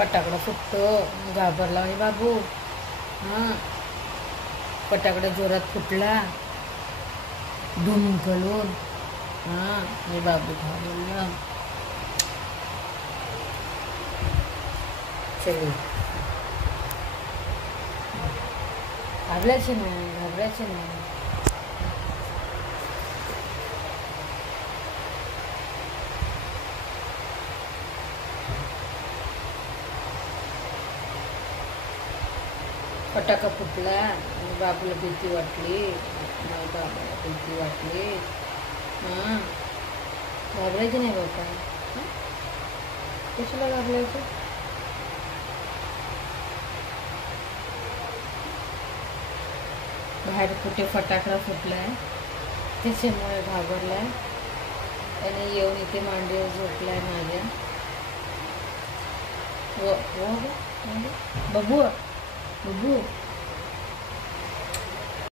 फटाकडा फुटतो, घाबरला म्हणजे बाबू. हां, फटाकडा जोरात फुटला, धूम घालून. हां, मी बाबू घाबरला. चल, घाबरायचं नाही, घाबरायचं नाही. फटाका फुटला आणि बाबूला भीती वाटली. नाही, बाबाला भीती वाटली. हां, घाबरायचं नाही बाबा. हं? कशाला घाबरायचं? बाहेर कुठे फटाकडा फुटलाय त्याच्यामुळे घाबरलाय आणि येऊन इथे मांडीवर झोपलाय माझ्या. हो हो, बबू बबू